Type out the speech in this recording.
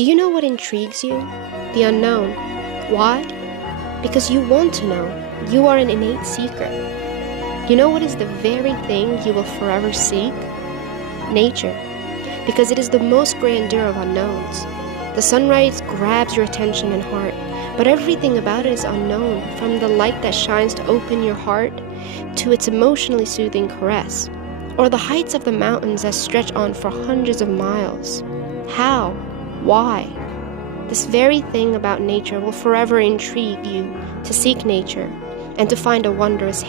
Do you know what intrigues you? The unknown. Why? Because you want to know. You are an innate seeker. You know what is the very thing you will forever seek? Nature. Because it is the most grandeur of unknowns. The sunrise grabs your attention and heart, but everything about it is unknown, from the light that shines to open your heart to its emotionally soothing caress, or the heights of the mountains that stretch on for hundreds of miles. How? Why? This very thing about nature will forever intrigue you to seek nature and to find a wondrous